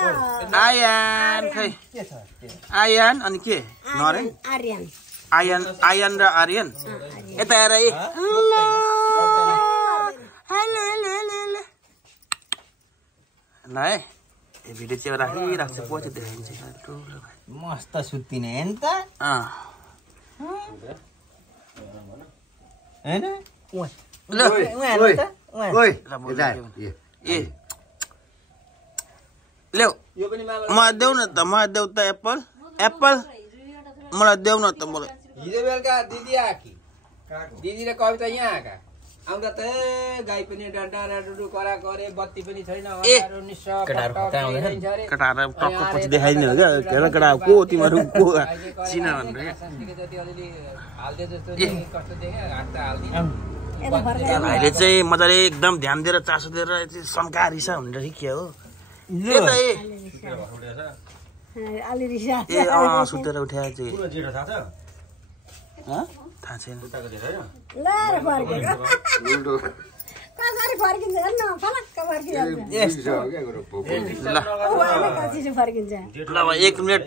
आयान खै आयान अनि के नरेन आर्यन आयन र आर्यन यता हेर है हेलो हेलो हेलो हेलो ल है यो भिडियो चाहिँ राखिराख्छ पछि देखाइन्छ मस्त सुत्तिने हैन त हैन ल ओइ ए ल्याउ मलाई देऊ न त मलाई देऊ त एप्पल एप्पल मलाई देऊ न त मलाई हिजो बेलुका दिदी आकी दिदी र कविता यहाँ आएका आउँदा त गाई पनि डाँडु करा गरे बत्ती पनि छैन केटाहरू टक्क पछि देखाइदिने हो क्या केटा को तिमीहरू को चिन भनेर भाइले चाहिँ मजाले एकदम ध्यान दिएर चासो दिएर शङ्का रिसा भनेर के हो ए सुतेर उठ्या चाहिँ थाहा छैन ल 1 मिनेट